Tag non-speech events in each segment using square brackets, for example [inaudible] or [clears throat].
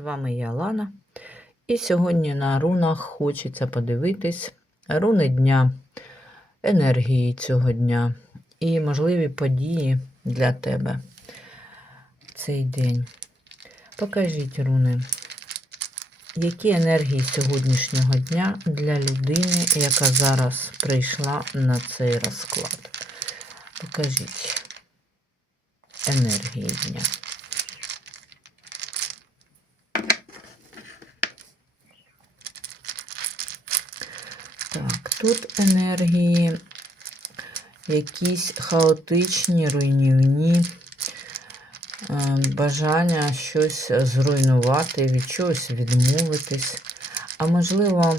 З вами я Лана. І сьогодні на рунах хочеться подивитись руни дня, енергії цього дня і можливі події для тебе цей день. Покажіть руни, які енергії сьогоднішнього дня для людини, яка зараз прийшла на цей розклад. Покажіть енергії дня. Так, тут енергії якісь хаотичні, руйнівні, е, бажання щось зруйнувати, від чогось відмовитись. А можливо,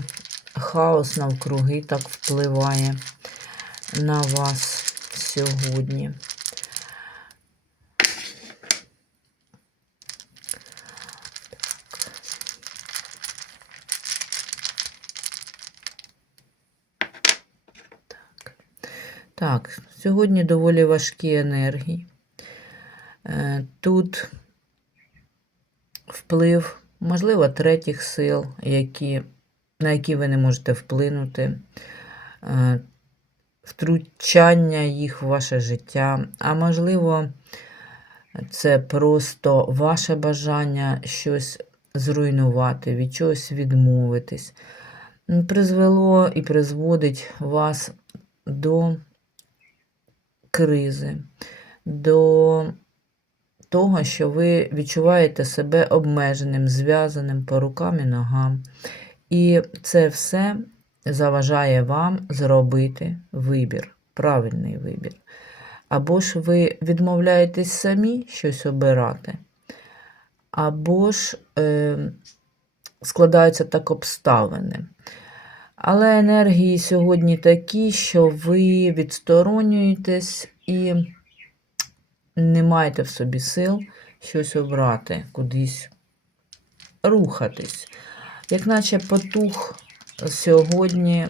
хаос навкруги так впливає на вас сьогодні. Так, сьогодні доволі важкі енергії. Е, Тут вплив, можливо, третіх сил, які, на які ви не можете вплинути, е, втручання їх в ваше життя, а можливо, це просто ваше бажання щось зруйнувати, від чогось відмовитись. Призвело і призводить вас до кризи, до того, що ви відчуваєте себе обмеженим, зв'язаним по рукам і ногам. І це все заважає вам зробити вибір, правильний вибір. Або ж ви відмовляєтесь самі щось обирати, або ж е, складаються так обставини. Але енергії сьогодні такі, що ви відсторонюєтесь і не маєте в собі сил щось обрати, кудись рухатись. Як наче потух сьогодні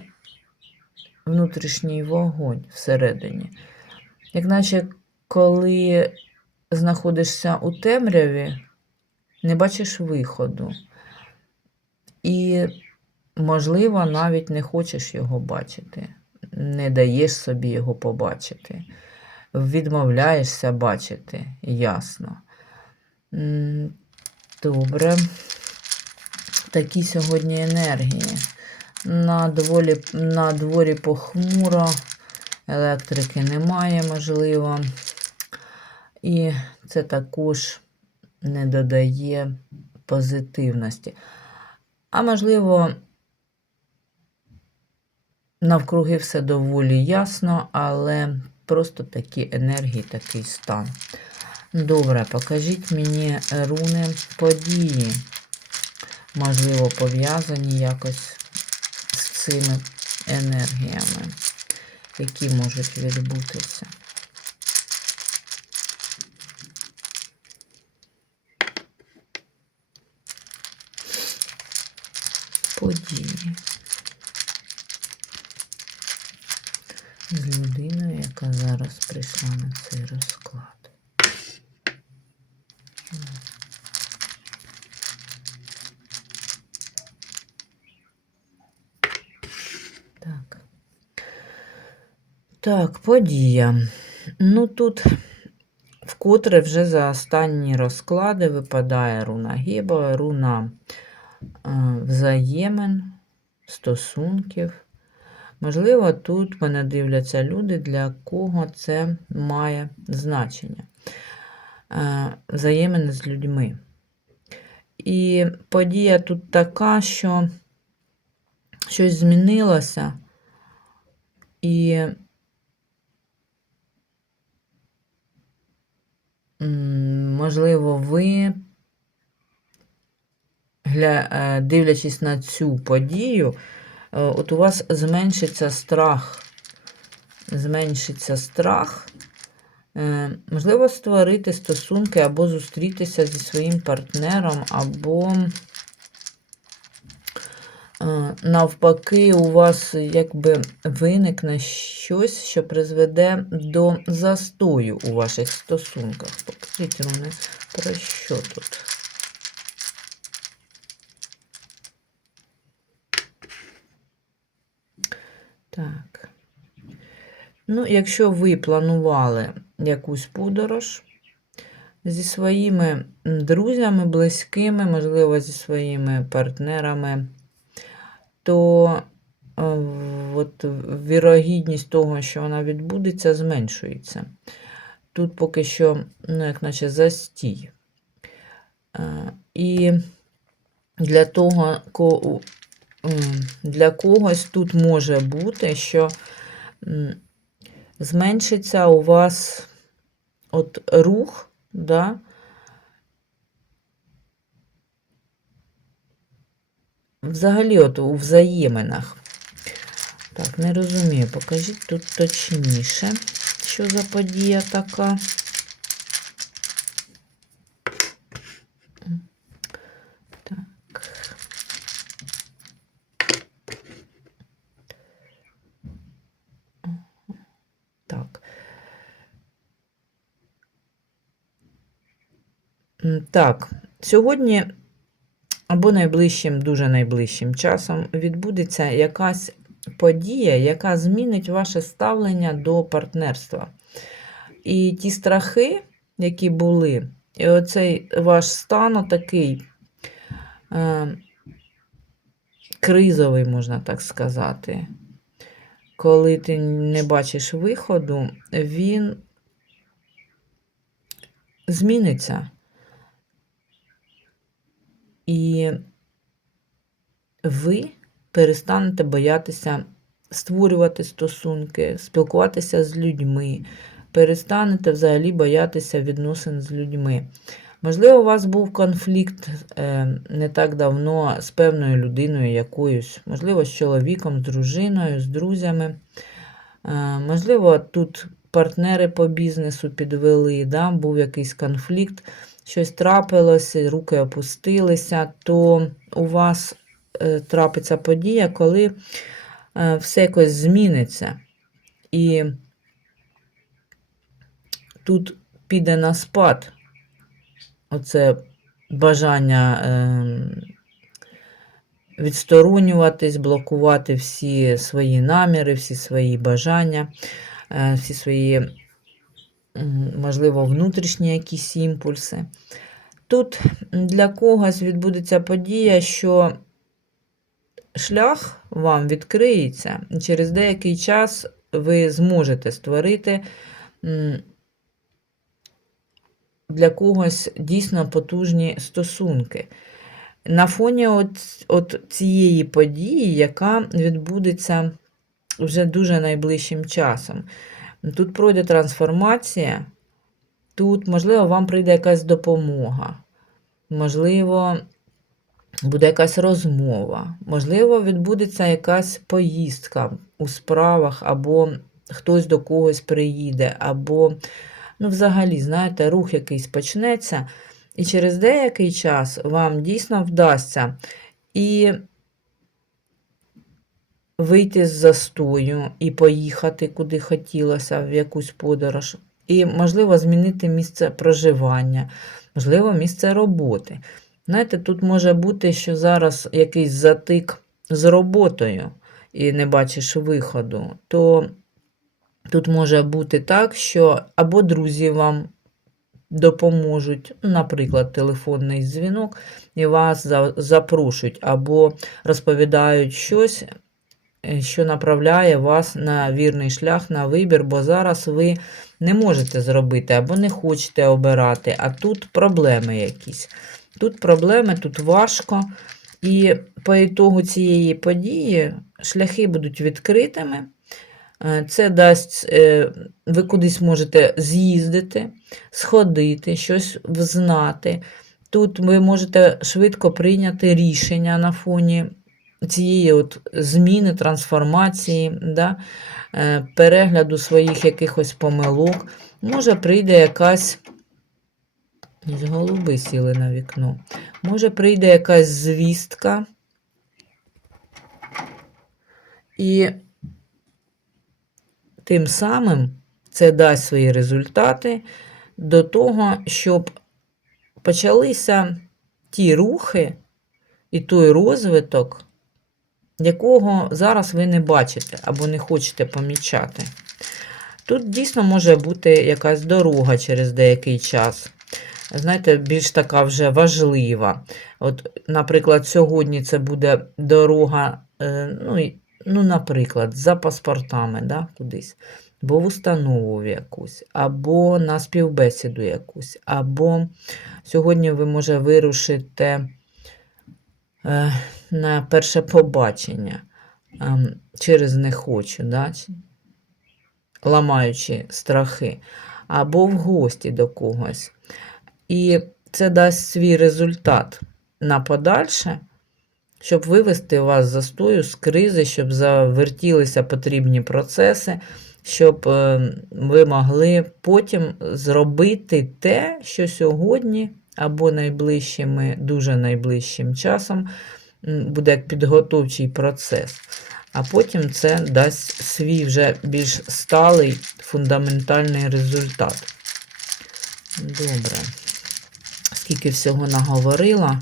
внутрішній вогонь всередині. Як наче коли знаходишся у темряві, не бачиш виходу. І Можливо, навіть не хочеш його бачити, не даєш собі його побачити, відмовляєшся бачити ясно. Добре. Такі сьогодні енергії. На дворі, на дворі похмуро, електрики немає, можливо. І це також не додає позитивності. А можливо, Навкруги все доволі ясно, але просто такі енергії, такий стан. Добре, покажіть мені руни події, можливо, пов'язані якось з цими енергіями, які можуть відбутися. Події. з людиною, яка на цей розклад. Так. Так, подія. Ну тут вкотре вже за останні розклади випадає руна Геба, руна е, взаємин, стосунків. Можливо, тут мене дивляться люди, для кого це має значення. Е, взаємини з людьми. І подія тут така, що щось змінилося, і можливо, ви, е, дивлячись на цю подію, от у вас зменшиться страх. Зменшиться страх. Е, можливо, створити стосунки або зустрітися зі своїм партнером, або, е, навпаки, у вас якби виникне щось, що призведе до застою у ваших стосунках. Покажіть, Руни, про що тут? Так. Ну, якщо ви планували якусь подорож зі своїми друзями, близькими, можливо, зі своїми партнерами, то е, от, вірогідність того, що вона відбудеться, зменшується. Тут поки що, ну, як наче застій. Е, І для того, для когось тут може бути, що зменшиться у вас от рух, да? Взагалі, от у взаєминах. Так, не розумію, покажіть тут точніше, що за подія така. Так. Так. М, Так, сьогодні або найближчим, дуже найближчим часом відбудеться якась подія, яка змінить ваше ставлення до партнерства. І ті страхи, які були, і оцей ваш стан такий е, кризовий, можна так сказати, коли ти не бачиш виходу, він зміниться. І ви перестанете боятися створювати стосунки, спілкуватися з людьми, перестанете взагалі боятися відносин з людьми. Можливо, у вас був конфлікт е, не так давно з певною людиною якоюсь, можливо, з чоловіком, з дружиною, з друзями. Е, можливо, тут партнери по бізнесу підвели, да, був якийсь конфлікт, щось трапилося, руки опустилися, то у вас е, трапиться подія, коли е, все якось зміниться. І тут піде на спад оце бажання ем, відсторонюватись, блокувати всі свої наміри, всі свої бажання, е, всі свої, можливо, внутрішні якісь імпульси. Тут для когось відбудеться подія, що шлях вам відкриється, через деякий час ви зможете створити для когось дійсно потужні стосунки. На фоні от, от цієї події, яка відбудеться вже дуже найближчим часом. Тут пройде трансформація, тут, можливо, вам прийде якась допомога, можливо, буде якась розмова, можливо, відбудеться якась поїздка у справах, або хтось до когось приїде, або, ну, взагалі, знаєте, рух якийсь почнеться. І через деякий час вам дійсно вдасться. І вийти з застою, і поїхати куди хотілося, в якусь подорож. І, можливо, змінити місце проживання, можливо, місце роботи. Знаєте, тут може бути, що зараз якийсь затик з роботою і не бачиш виходу, то тут може бути так, що або друзі вам допоможуть, наприклад, телефонний дзвінок, і вас запрошують або розповідають щось, що направляє вас на вірний шлях, на вибір, бо зараз ви не можете зробити або не хочете обирати, а тут проблеми якісь. Тут проблеми, тут важко. І по ітогу цієї події шляхи будуть відкритими. Е, Це дасть, е, ви кудись можете з'їздити, сходити, щось взнати. Тут ви можете швидко прийняти рішення на фоні цієї от зміни, трансформації, да, е, перегляду своїх якихось помилок. Може, прийде якась. Ось Голуби сіли на вікно. Може, прийде якась звістка. І тим самим це дасть свої результати до того, щоб почалися ті рухи і той розвиток, якого зараз ви не бачите або не хочете помічати. Тут дійсно може бути якась дорога через деякий час. Знаєте, більш така вже важлива. От, Наприклад, сьогодні це буде дорога, е, ну, ну наприклад, за паспортами да, кудись, або в установу якусь, або на співбесіду якусь, або сьогодні ви, може, вирушите е, на перше побачення ем, через не хочу, да? ламаючи страхи, або в гості до когось. І це дасть свій результат на подальше, щоб вивести вас з застою, з кризи, щоб завертілися потрібні процеси, щоб е, ви могли потім зробити те, що сьогодні або найближчими, дуже найближчим часом буде як підготовчий процес. А потім це дасть свій вже більш сталий фундаментальний результат. Добре. Скільки всього наговорила.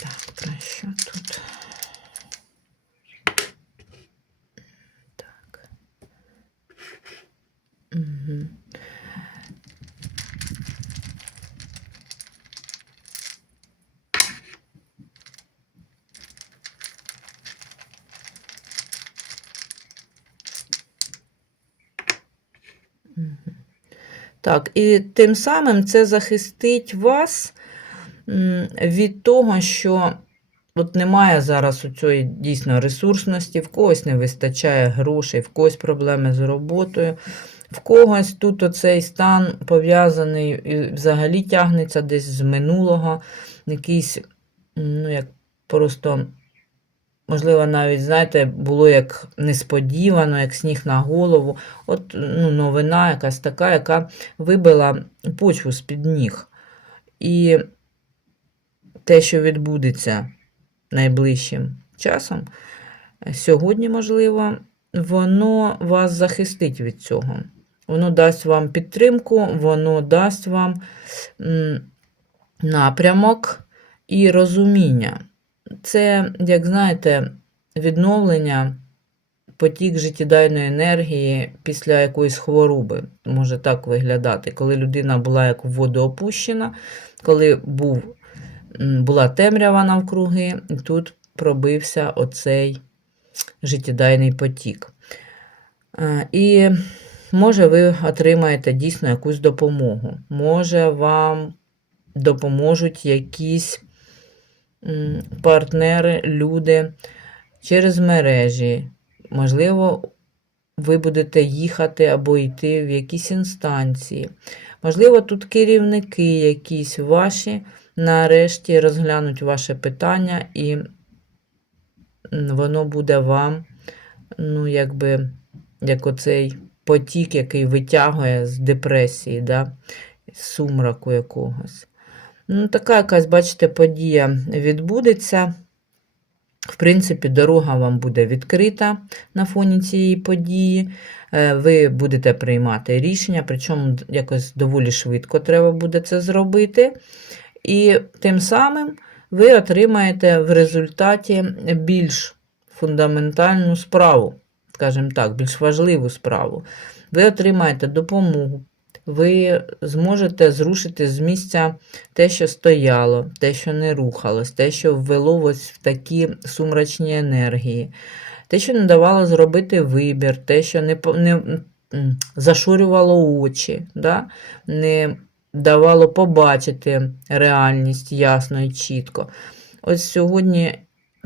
Так, про що тут? Так. Угу. Так, і тим самим це захистить вас від того, що от немає зараз у цієї дійсно ресурсності, в когось не вистачає грошей, в когось проблеми з роботою, в когось тут оцей стан пов'язаний і взагалі тягнеться десь з минулого, якийсь, ну, як просто. Можливо, навіть, знаєте, було як несподівано, як сніг на голову. От ну, новина якась така, яка вибила почву з-під ніг. І те, що відбудеться найближчим часом, сьогодні, можливо, воно вас захистить від цього. Воно дасть вам підтримку, воно дасть вам напрямок і розуміння. Це, як знаєте, відновлення, потік життєдайної енергії після якоїсь хвороби. Може так виглядати, коли людина була як в воду опущена, коли був, була темрява навкруги, і тут пробився оцей життєдайний потік. Е, І може ви отримаєте дійсно якусь допомогу. Може вам допоможуть якісь партнери, люди через мережі. Можливо, ви будете їхати або йти в якісь інстанції. Можливо, тут керівники якісь ваші нарешті розглянуть ваше питання, і воно буде вам, ну, якби, як оцей потік, який витягує з депресії, да? сумраку якогось. Ну, така якась, бачите, подія відбудеться. В принципі, дорога вам буде відкрита на фоні цієї події. Е, Ви будете приймати рішення, причому якось доволі швидко треба буде це зробити. І тим самим ви отримаєте в результаті більш фундаментальну справу, скажімо так, більш важливу справу. Ви отримаєте допомогу, ви зможете зрушити з місця те, що стояло, те, що не рухалось, те, що ввело ось в такі сумрачні енергії, те, що не давало зробити вибір, те, що не, не зашурювало очі, да? не давало побачити реальність ясно і чітко. Ось сьогодні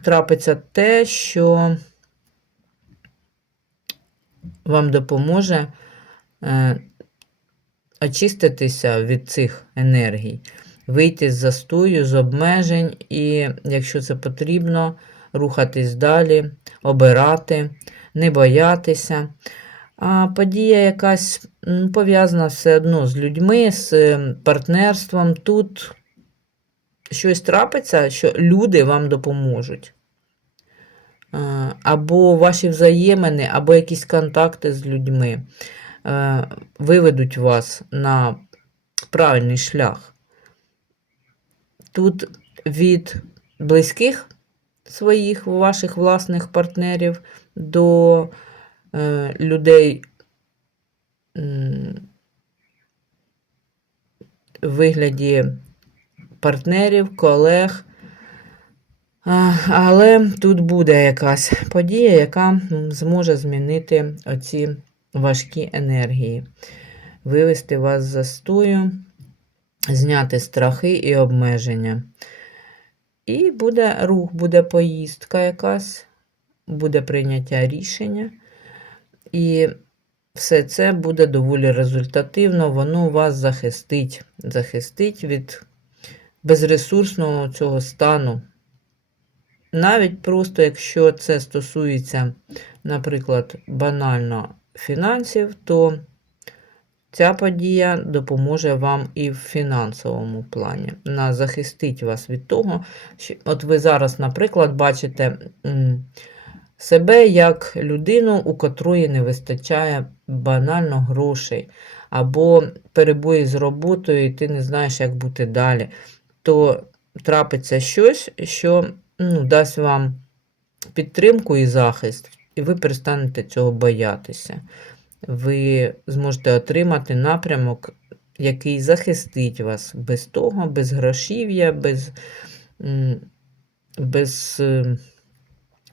трапиться те, що вам допоможе е, очиститися від цих енергій, вийти з застою, з обмежень, і, якщо це потрібно, рухатись далі, обирати, не боятися. А подія якась пов'язана все одно з людьми, з е, партнерством. Тут щось трапиться, що люди вам допоможуть. Або ваші взаємини, або якісь контакти з людьми виведуть вас на правильний шлях. Тут від близьких своїх, ваших власних партнерів, до е, людей в вигляді партнерів, колег. Але тут буде якась подія, яка зможе змінити оці важкі енергії, вивести вас з застою, зняти страхи і обмеження. І буде рух, буде поїздка якась, буде прийняття рішення. І все це буде доволі результативно, воно вас захистить, захистить від безресурсного цього стану. Навіть просто, якщо це стосується, наприклад, банально фінансів, то ця подія допоможе вам і в фінансовому плані. Вона захистить вас від того, що от ви зараз, наприклад, бачите себе як людину, у котрої не вистачає банально грошей, або перебої з роботою, і ти не знаєш, як бути далі, то трапиться щось, що ну, дасть вам підтримку і захист, і ви перестанете цього боятися. Ви зможете отримати напрямок, який захистить вас без того, без грошів'я, без, без е,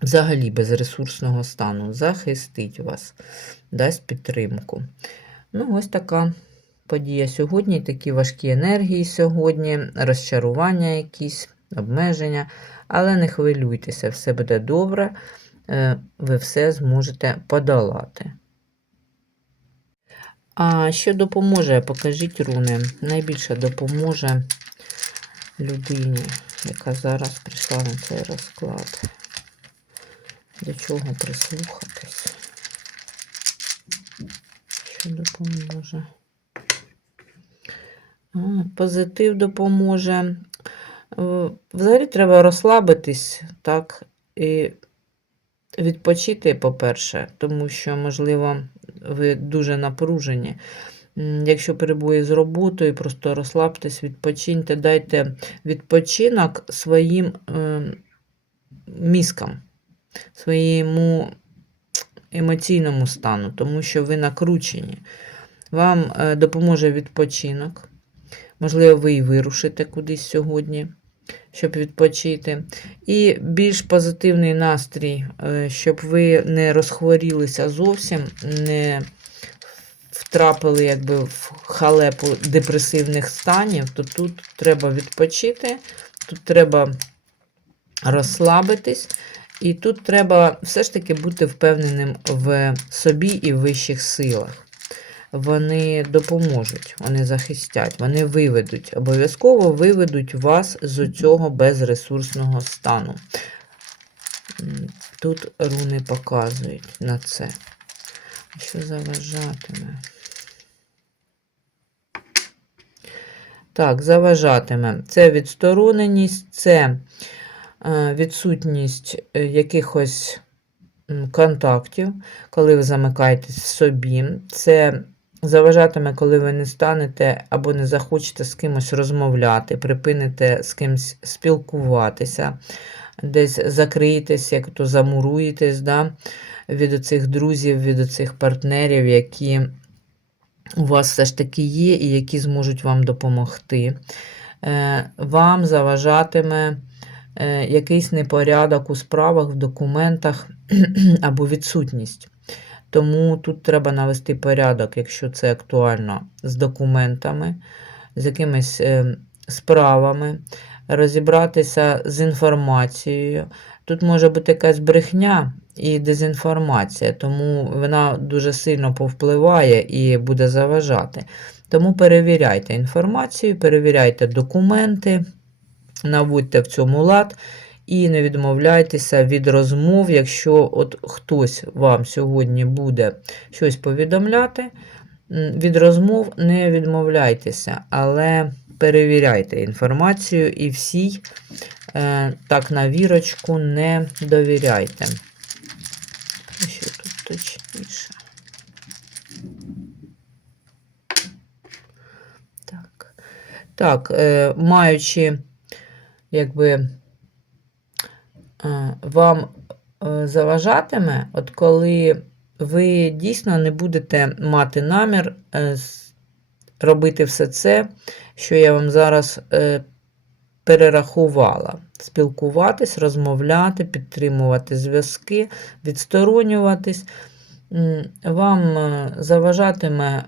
взагалі без ресурсного стану. Захистить вас, дасть підтримку. Ну, ось така подія сьогодні, такі важкі енергії сьогодні, розчарування якісь, обмеження. Але не хвилюйтеся, все буде добре, ви все зможете подолати. А що допоможе? Покажіть руни. Найбільше допоможе людині, яка зараз прийшла на цей розклад. До чого прислухатись? Що допоможе? Позитив допоможе. Е, Взагалі треба розслабитись, так, і відпочити, по-перше, тому що, можливо, ви дуже напружені. Якщо перебої з роботою, просто розслабтесь, відпочиньте, дайте відпочинок своїм е, мізкам, своєму емоційному стану, тому що ви накручені. Вам е, допоможе відпочинок. Можливо, ви і вирушите кудись сьогодні, щоб відпочити. І більш позитивний настрій, е, щоб ви не розхворілися зовсім, не втрапили якби в халепу депресивних станів, то тут треба відпочити, тут треба розслабитись, і тут треба все ж таки бути впевненим в собі і в вищих силах вони допоможуть, вони захистять, вони виведуть, обов'язково виведуть вас з цього безресурсного стану. Тут руни показують на це. Що заважатиме? Так, заважатиме. Це відстороненість, це е, відсутність е, якихось контактів, коли ви замикаєтесь в собі. Це заважатиме, коли ви не станете або не захочете з кимось розмовляти, припините з кимось спілкуватися, десь закриєтесь, як то замуруєтесь да, від оцих друзів, від оцих партнерів, які у вас все ж таки є, і які зможуть вам допомогти. Е, Вам заважатиме е, якийсь непорядок у справах, в документах [clears throat] або відсутність. Тому тут треба навести порядок, якщо це актуально, з документами, з якимись е, справами, розібратися з інформацією. Тут може бути якась брехня і дезінформація, тому вона дуже сильно повпливає і буде заважати. Тому перевіряйте інформацію, перевіряйте документи, наводьте в цьому лад. І не відмовляйтеся від розмов, якщо от хтось вам сьогодні буде щось повідомляти. Від розмов не відмовляйтеся, але перевіряйте інформацію і всій е, так на вірочку не довіряйте. Що тут точніше? Так, так е, маючи якби вам е, заважатиме, от коли ви дійсно не будете мати намір е, робити все це, що я вам зараз е, перерахувала. Спілкуватись, розмовляти, підтримувати зв'язки, відсторонюватись. Вам е, заважатиме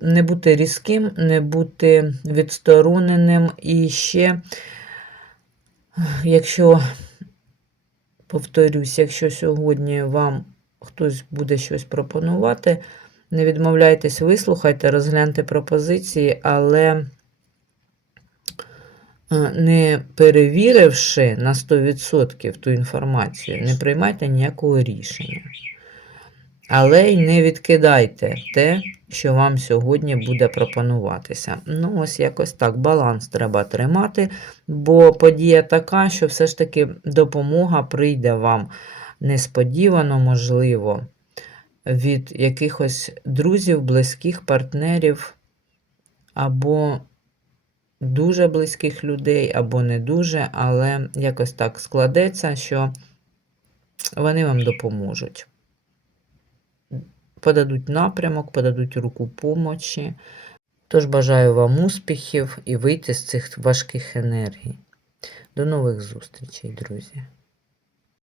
не бути різким, не бути відстороненим і ще, якщо, повторюсь, якщо сьогодні вам хтось буде щось пропонувати, не відмовляйтесь, вислухайте, розгляньте пропозиції, але е, не перевіривши на 100% ту інформацію, не приймайте ніякого рішення. Але й не відкидайте те, що вам сьогодні буде пропонуватися. Ну, ось якось так, баланс треба тримати, бо подія така, що все ж таки допомога прийде вам несподівано, можливо, від якихось друзів, близьких партнерів, або дуже близьких людей, або не дуже, але якось так складеться, що вони вам допоможуть подадуть напрямок, подадуть руку помочі. Тож бажаю вам успіхів і вийти з цих важких енергій. До нових зустрічей, друзі!